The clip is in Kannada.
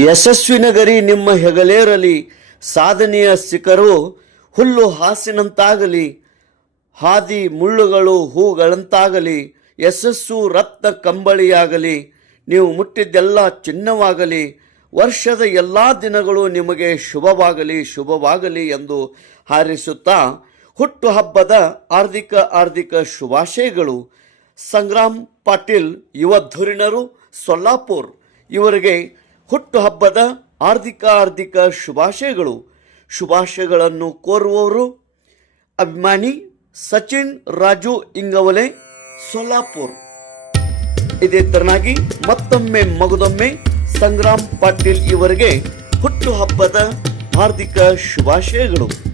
ಯಶಸ್ವಿನ ಗರಿ ನಿಮ್ಮ ಹೆಗಲೇರಲಿ, ಸಾಧನೆಯ ಸಿಖರು ಹುಲ್ಲು ಹಾಸಿನಂತಾಗಲಿ, ಹಾದಿ ಮುಳ್ಳುಗಳು ಹೂಗಳಂತಾಗಲಿ, ಯಶಸ್ಸು ರತ್ನ ಕಂಬಳಿಯಾಗಲಿ, ನೀವು ಮುಟ್ಟಿದ್ದೆಲ್ಲ ಚಿನ್ನವಾಗಲಿ, ವರ್ಷದ ಎಲ್ಲ ದಿನಗಳು ನಿಮಗೆ ಶುಭವಾಗಲಿ ಶುಭವಾಗಲಿ ಎಂದು ಹಾರೈಸುತ್ತಾ ಹುಟ್ಟುಹಬ್ಬದ ಆರ್ಥಿಕ ಆರ್ಥಿಕ ಶುಭಾಶಯಗಳು. ಸಂಗ್ರಾಮ್ ಪಾಟೀಲ್, ಯುವ ಧುರಿಣರು, ಸೊಲ್ಲಾಪುರ್, ಇವರಿಗೆ ಹುಟ್ಟುಹಬ್ಬದ ಆರ್ಥಿಕ ಆರ್ಥಿಕ ಶುಭಾಶಯಗಳು. ಶುಭಾಶಯಗಳನ್ನು ಕೋರುವವರು ಅಭಿಮಾನಿ ಸಚಿನ್ ರಾಜು ಇಂಗವಲೆ, ಸೋಲಾಪುರ್. ಇದೇ ತರನಾಗಿ ಮತ್ತೊಮ್ಮೆ ಮಗದೊಮ್ಮೆ ಸಂಗ್ರಾಮ್ ಪಾಟೀಲ್ ಇವರಿಗೆ ಹುಟ್ಟುಹಬ್ಬದ ಹಾರ್ದಿಕ ಶುಭಾಶಯಗಳು.